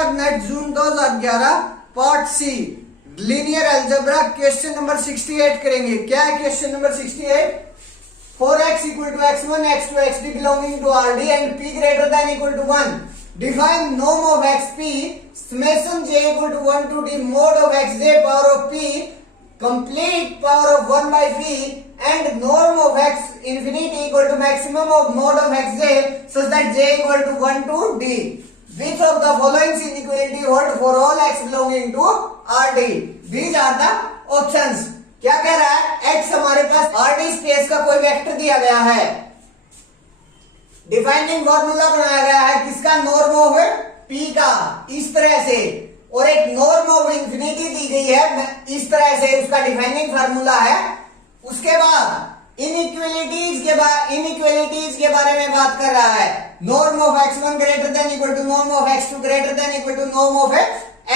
Punjab NET June 2011 part C linear algebra question number 68 करेंगे। क्या है question number 68? 4x equal to x1, x2, xd belonging to Rd and p greater than equal to 1. Define norm of xp, summation j equal to 1 to d mod of xj power of p, complete power of 1 by p and norm of x infinity equal to maximum of mod of xj such that j equal to 1 to d. Which of the following inequality hold for all x belonging to Rd? These are the options. क्या कह रहा है? x हमारे पास Rd space का कोई vector दिया गया है, डिफाइनिंग फॉर्मूला बनाया गया है किसका? नॉर्म ऑफ p का, इस तरह से, और एक नॉर्म ऑफ इंफिनिटी दी गई है इस तरह से, उसका डिफाइनिंग फार्मूला है। उसके बाद इनइक्वालिटीज के बारे में बात कर रहा है। Norm of x1 greater than equal to norm of x2 greater than equal to norm of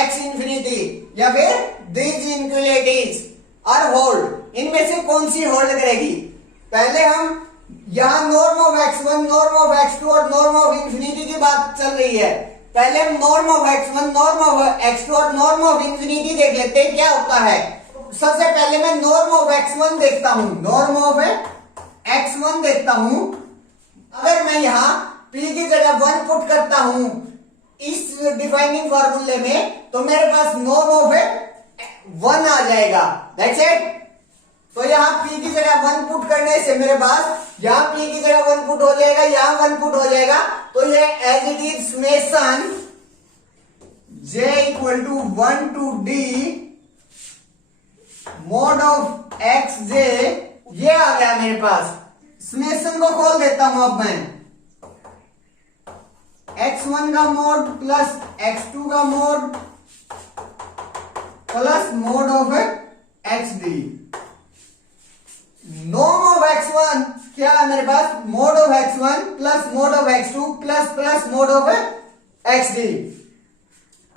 x infinity, या फिर दीज इनइक्वालिटीज आर होल्ड। इनमें से कौन सी होल्ड करेगी? पहले हम यहां norm of x1, norm of x2 और नॉर्म ऑफ इंफिनिटी की बात चल रही है। पहले हम norm of x1, norm of x2 और नॉर्म ऑफ इंफिनिटी देख लेते हैं क्या होता है। सबसे पहले मैं नॉर्म ऑफ x1 देखता हूं, नॉर्म ऑफ x1 देखता हूं। अगर मैं यहां p की जगह 1 पुट करता हूं इस डिफाइनिंग फॉर्मूले में, तो मेरे पास नॉर्म ऑफ 1 आ जाएगा। That's it. तो यहां p की जगह 1 पुट करने से मेरे पास यहां p की जगह 1 पुट हो जाएगा, यहां 1 पुट हो जाएगा। तो ये as it is summation j equal to 1 to d mod of x j, ये आ गया मेरे पास। समेशन को खोल देता हूं अब मैं, x1 का मोड प्लस x2 का mod plus mod of xd। Norm of x1 क्या है मेरे पास? Mod of x1 plus mod of x2 plus plus mod of xd।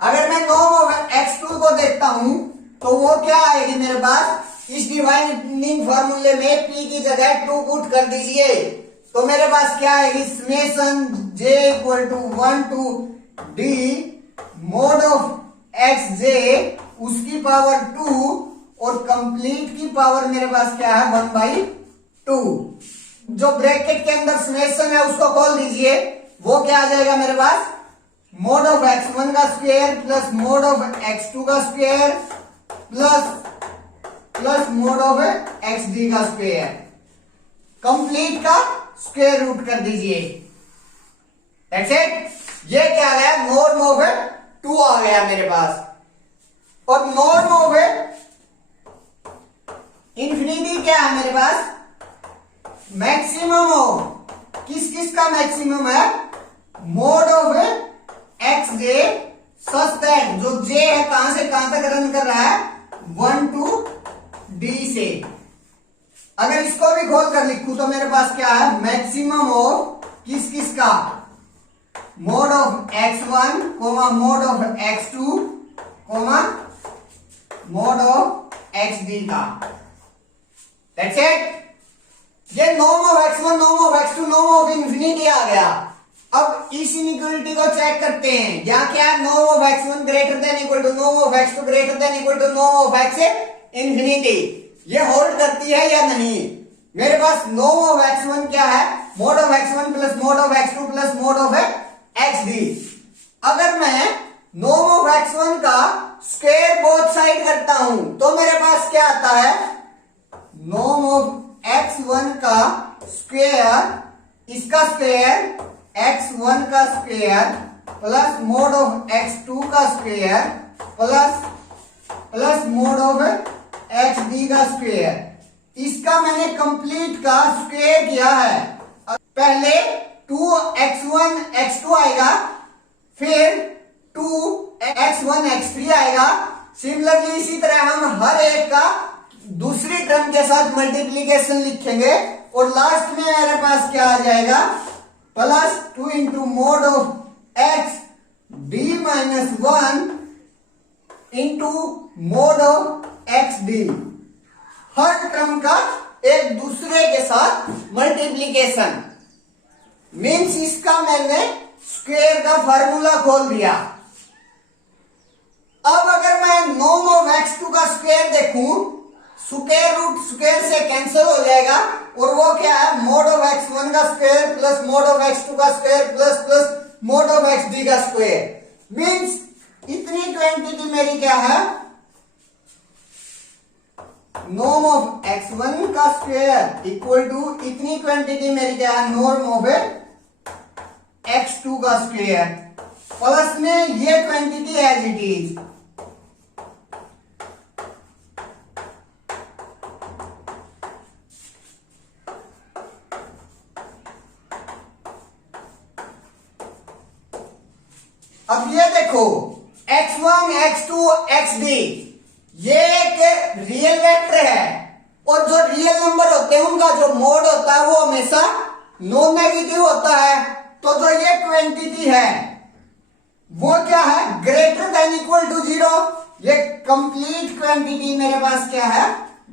अगर मैं नॉर्म ऑफ x2 को देखता हूं तो वो क्या आएगी मेरे पास? इस डिवाइनिंग फॉर्मूले में p की जगह 2 पुट कर दीजिए, तो मेरे पास क्या आएगी? Summation j equal to 1 to d mod of x j उसकी पावर 2 और कंप्लीट की पावर मेरे पास क्या है? 1 बाई 2। जो ब्रैकेट के अंदर समेशन है उसको खोल दीजिए, वो क्या आ जाएगा मेरे पास? मोड ऑफ x1 का square plus mod of x2 का square plus mod of xd का स्क्वायर, कंप्लीट का स्क्वायर रूट कर दीजिए। That's it. ये क्या आ गया? नॉर्म ऑफ 2 आ गया मेरे पास। और नॉर्म ऑफ इंफिनिटी क्या है मेरे पास? मैक्सिमम ऑफ किस किस का मैक्सिमम है? Mode of x J such that, जो जे है कहां से कहां तक रन कर रहा है? 1 टू d से। अगर इसको भी खोल कर लिखूं तो मेरे पास क्या है? मैक्सिमम ऑफ किस किस का? Mod of x1 comma mod of x2 comma mod of xd का। That's it. ये norm of x1, norm of x2, norm of infinity आ गया। अब इस इनइक्वालिटी को चेक करते हैं। यहाँ क्या है? Norm of x1 greater than equal to norm of x2 greater than equal to norm of x infinity. ये होल्ड करती है या नहीं? मेरे पास नॉर्म ऑफ x1 क्या है? Mode of x1 plus mod of x2 plus mod of xd। अगर मैं नॉर्म ऑफ x1 का स्क्वायर बोथ साइड करता हूं तो मेरे पास क्या आता है? नॉर्म ऑफ x1 का स्क्वायर, इसका स्क्वायर x1 का square plus mod of x2 का square plus mod of xd का स्क्वायर। इसका मैंने कंप्लीट का स्क्वायर किया है। पहले 2x1 x2 आएगा, फिर 2x1 x3 आएगा। सिमिलरली इसी तरह हम हर एक का दूसरी टर्म के साथ मल्टीप्लीकेशन लिखेंगे और लास्ट में मेरे पास क्या आ जाएगा? Plus 2 into mode of x d minus 1 into mode of xd। Her term का एक दूसरे के साथ मल्टीप्लीकेशन मीन्स इसका मैंने स्क्वायर का फार्मूला खोल दिया। अब अगर मैं नॉर्म ऑफ x2 का स्क्वायर देखूं, स्क्वायर रूट स्क्वायर से कैंसिल हो जाएगा और वो क्या है, मोड ऑफ x1 का square plus mod of x2 का square plus plus mod of xd का स्क्वायर। मींस इतनी क्वांटिटी मेरी क्या है, नॉर्म ऑफ x1 का स्क्वायर इक्वल टू इतनी क्वांटिटी मेरी क्या है, नॉर्म ऑफ x2 का स्क्वायर प्लस में ये क्वांटिटी एज इट इज। अब ये देखो x1, x2, xd ये एक रियल वेक्टर है और जो रियल नंबर होते हैं उनका जो मोड होता है वो हमेशा नॉन नेगेटिव होता है। तो जो ये क्वांटिटी है वो क्या है, ग्रेटर देन इक्वल टू 0। ये कंप्लीट क्वांटिटी मेरे पास क्या है,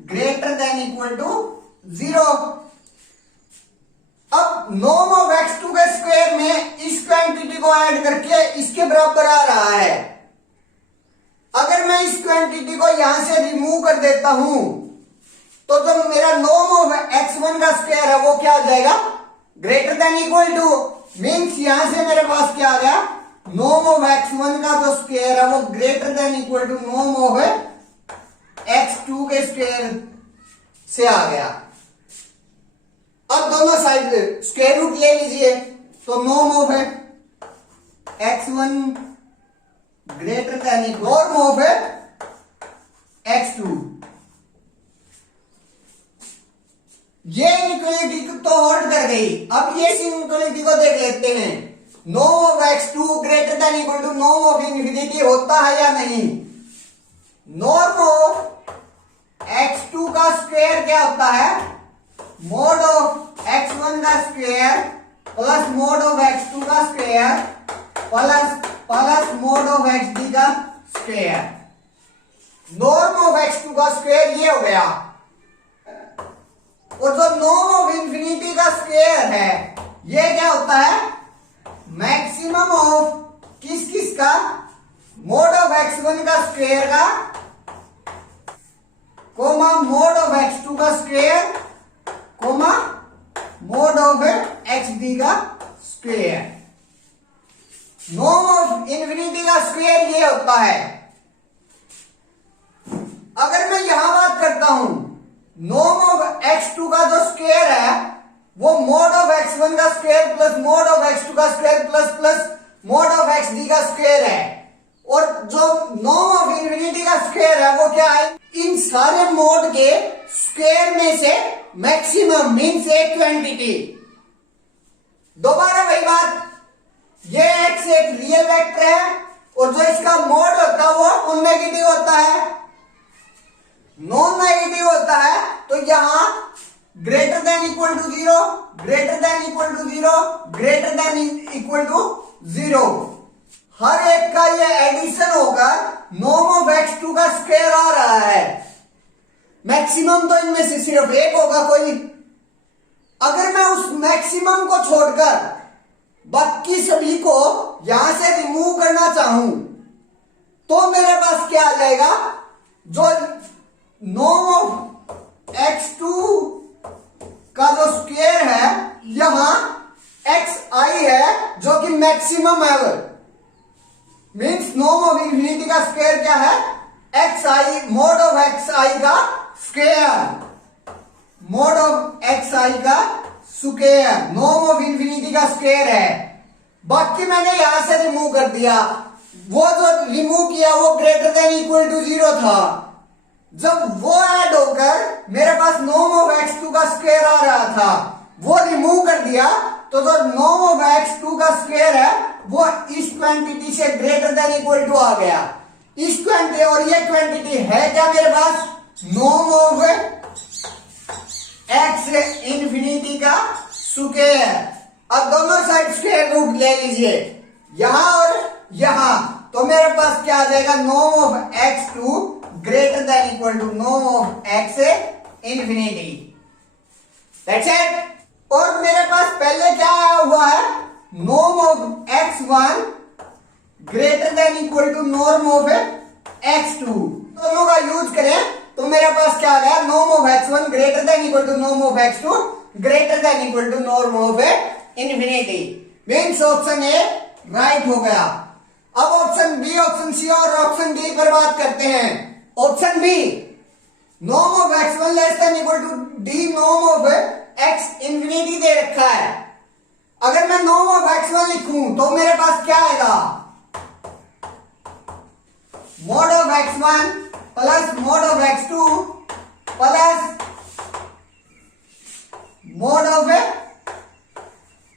ग्रेटर देन इक्वल टू 0। अब नॉर्म ऑफ x2 के स्क्वायर में इस क्वांटिटी को ऐड करके इसके बराबर आ रहा है। अगर मैं इस क्वांटिटी को यहां से रिमूव कर देता हूं तो जो मेरा नॉर्म ऑफ x1 का स्क्वायर है वो क्या हो जाएगा, greater than equal to. Means यहां से मेरे पास क्या आ गया, नॉर्म ऑफ x1 का जो स्क्वायर है वो greater than equal to norm of x2 के स्क्वायर से आ गया। अब दोनों साइड स्क्वायर रूट ले लीजिए तो norm of x1 greater then norm of x2। ये इनक्वलिटी तो होल्ड कर गई। अब ये इनक्वलिटी को देख लेते हैं, norm of x2 greater than equal to norm of infinity होता है या नहीं। नॉर्म ऑफ x2 का स्क्वायर क्या होता है, मोड ऑफ x1 का square plus mod of x2 का square plus mod of xd का स्क्वायर। नॉर्म ऑफ x2 का स्क्वायर ये हो गया और जो नॉर्म ऑफ इन्फिनिटी का स्क्वायर है ये क्या होता है, मैक्सिमम ऑफ किस किस का, मोड ऑफ x1 का स्क्वायर का कोमा मोड ऑफ x2 का square comma mod of xd का स्क्वायर। नॉर्म ऑफ इन्फिनिटी का स्क्वायर ये होता है। अगर मैं यहां बात करता हूं, नॉर्म ऑफ x2 का जो स्क्वायर है वो मोड ऑफ x1 का square plus mod of x2 का square plus plus mod of xd का स्क्वायर है और जो नॉर्म ऑफ इन्फिनिटी का स्क्वायर है वो क्या है, इन सारे मोड के स्क्वायर में से मैक्सिमम मीन्स एक क्वांटिटी। दोबारा वही बात, ये x एक रियल वेक्टर है और जो इसका मोड होता है वो नॉन नेगेटिव होता है। नॉन नेगेटिव होता है तो यहां greater than equal to 0, greater than equal to 0, greater than equal to 0, हर एक का ये एडिशन होगा। नॉर्म ऑफ x2 का स्क्वायर आ रहा है, मैक्सिमम तो इनमें से सिर्फ एक होगा कोई। अगर मैं उस मैक्सिमम को छोड़कर बाकी सभी को यहां से रिमूव करना चाहूं तो मेरे पास क्या आ जाएगा, जो नॉर्म ऑफ x2 का जो स्क्वायर है यहां xi है जो कि मैक्सिमम है। मींस नॉर्म ऑफ इन्फिनिटी का स्क्वायर क्या है, xi मोड ऑफ xi का स्क्वायर, मोड ऑफ xi का स्क्वायर नॉर्म ऑफ इन्फिनिटी का स्क्वायर है। बाकी मैंने यहां से रिमूव कर दिया, वो जो रिमूव किया वो ग्रेटर देन इक्वल टू 0 था। जब वो ऐड होकर मेरे पास नॉर्म ऑफ x2 का स्क्वायर आ रहा था, वो रिमूव कर दिया तो जो नॉर्म ऑफ x2 का स्क्वायर है वो इस क्वांटिटी से ग्रेटर देन इक्वल टू आ गया। इस क्वांटिटी और ये क्वांटिटी है क्या मेरे पास, नॉर्म ऑफ x इन्फिनिटी का स्क्वायर। अब दोनों साइड स्क्वायर रूट ले लीजिए, यहां और यहां, तो मेरे पास क्या आ जाएगा, norm of x2 greater than equal to norm of x infinity. That's it. और मेरे पास पहले क्या आया हुआ है, norm of x1 greater than equal to norm of x2। दोनों का यूज करें तो मेरे पास क्या आ गया, norm of x1 greater than equal to norm of x2 greater than equal to norm of infinity. Means option A right हो गया। अब ऑप्शन बी, ऑप्शन सी और ऑप्शन डी पर बात करते हैं। Option B, norm of x1 less than equal to d norm of x infinity दे रखा है। अगर मैं नॉर्म ऑफ x1 लिखूं तो मेरे पास क्या आएगा, mode of x1 plus mod of x2 plus mod of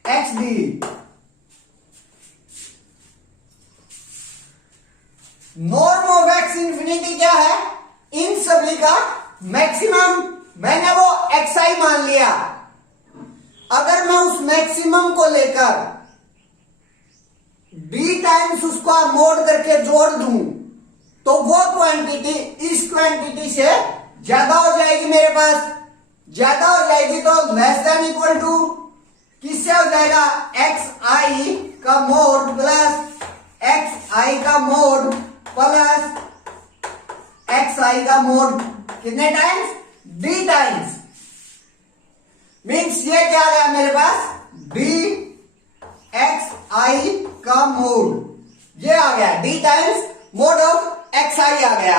xd। Norm of x infinity क्या है, इन सभी का मैक्सिमम मैंने वो xi मान लिया। अगर मैं उस मैक्सिमम को लेकर d टाइम्स उसका मोड करके जोड़ दूं तो वो क्वांटिटी इस क्वांटिटी से ज्यादा हो जाएगी। मेरे पास ज्यादा हो जाएगी तो लेस देन इक्वल टू किससे हो जाएगा, xi का मोड प्लस xi का मोड प्लस xi का मोड कितने टाइम्स, d टाइम्स। मीन्स ये क्या आ गया मेरे पास, dxi का मोड, ये आ गया d times mod of xi आ गया।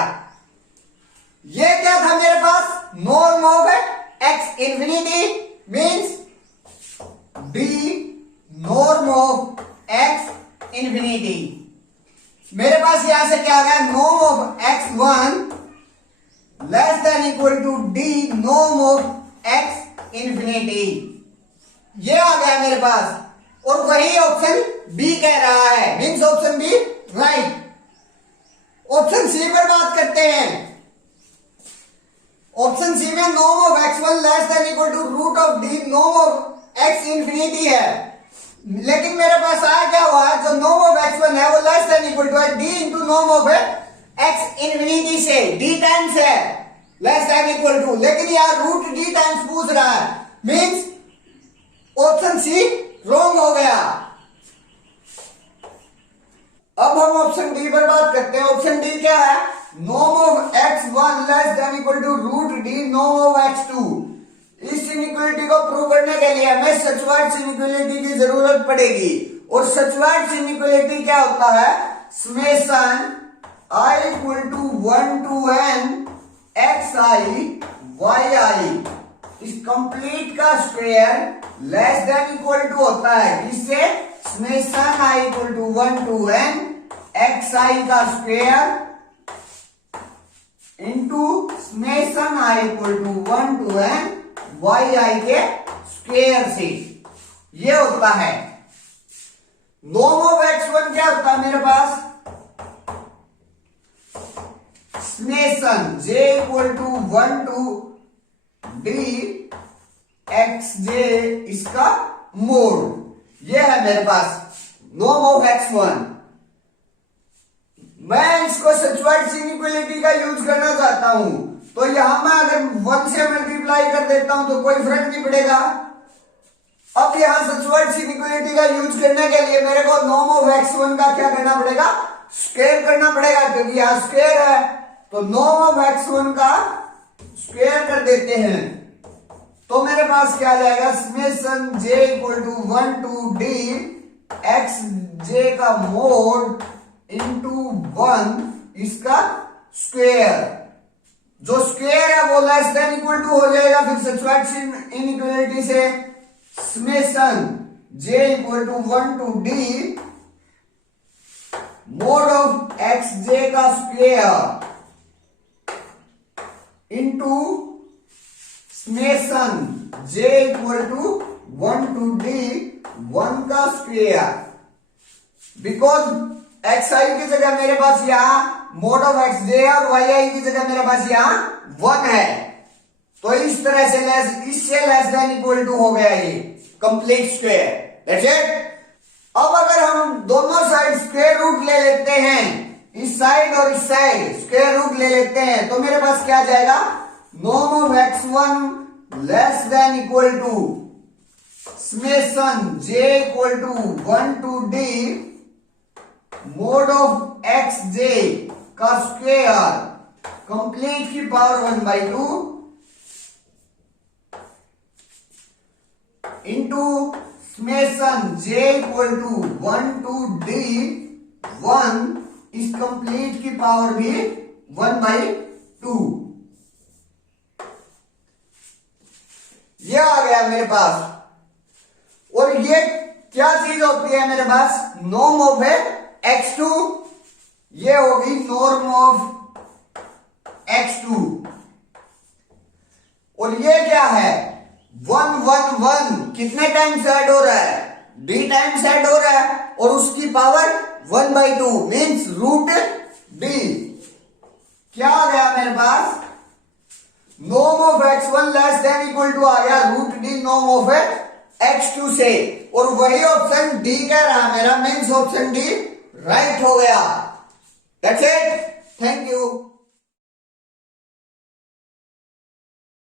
ये क्या था मेरे पास, norm of x infinity means d norm of x infinity. मेरे पास यहां से क्या आ गया, norm of x1 less than equal to d norm of x infinity, ये आ गया मेरे पास। और वही ऑप्शन बी कह रहा है, means option B right. Option C पर बात करते हैं। ऑप्शन सी में norm of x1 less than equal to root of d norm of x infinity है, लेकिन मेरे पास आया क्या हुआ, जो नॉर्म ऑफ x1 है वो लेस देन इक्वल टू है d into norm of x infinity से, d टाइम्स है लेस देन इक्वल टू, लेकिन यार रूट d टाइम्स पूछ रहा है, मीन्स ऑप्शन सी रॉन्ग हो गया। अब हम ऑप्शन डी पर बात करते हैं। ऑप्शन डी क्या है, norm of x1 less than equal to root d norm of x2। इस इनइक्वालिटी को प्रूव करने के लिए हमें सचवाइड्स इनइक्वालिटी की जरूरत पड़ेगी। और सचवाइड्स इनइक्वालिटी क्या होता है, summation i equal to 1 to n xi yi इस कंप्लीट का square less than equal to होता है किससे, summation i equal to 1 to n xi का square into summation i equal to 1 to n yi के स्क्वायर से, ये होता है। नॉर्म ऑफ x1 क्या होता है मेरे पास, summation j equal to 1 to d xj इसका मोड, ये है मेरे पास नॉर्म ऑफ x1। मैं इसको सचवाइड्स इनइक्वालिटी का यूज करना चाहता हूं तो यहां मैं अगर 1 से मल्टीप्लाई कर देता हूं तो कोई फर्क नहीं पड़ेगा। अब यहां सचवाइड्स इनइक्वालिटी का यूज करने के लिए मेरे को नॉर्म ऑफ x1 का क्या करना पड़ेगा, स्क्वायर करना पड़ेगा, क्योंकि यहां स्क्वायर है तो नॉर्म ऑफ x1 का स्क्वायर कर देते हैं तो मेरे पास क्या आ जाएगा, summation j equal to 1 to d xj का मोड इंटू 1 इसका स्क्वायर। जो स्क्वायर है वो लेस देन इक्वल टू हो जाएगा फिर सचवाइड्स इनइक्वालिटी से, summation j equal to 1 to d mod of xj का square into summation j equal to 1 to d 1 का स्क्वायर। बिकॉज xi की जगह मेरे पास यहां मोड ऑफ xj है और yi की जगह मेरे पास यहां 1 है, तो इस तरह से इससे लेस देन इक्वल टू हो गया ये कंप्लीट स्क्वायर। That's it. अब अगर हम दोनों साइड स्क्वायर रूट ले लेते हैं, इस साइड और इस साइड स्क्वायर रूट ले लेते हैं तो मेरे पास क्या जाएगा, norm of x1 less than equal to summation j equal to 1 to d mod of xj का square power 1/2 into summation j equal to 1 to d1 इस कंप्लीट की पावर भी 1/2। ये आ गया मेरे पास। और ये क्या चीज होती है मेरे पास? नॉर्म ऑफ x2, ये होगी नॉर्म ऑफ x2। और ये क्या है? 1 1 1 कितने टाइम्स ऐड हो रहा है? d टाइम्स ऐड हो रहा है और उसकी पावर 1/2 मीन्स रूट d। क्या आ गया मेरे पास? Norm of x1 less than equal to आ गया root d norm of x2 से। और वही ऑप्शन डी कह रहा है मेरा, मीन्स ऑप्शन डी राइट हो गया।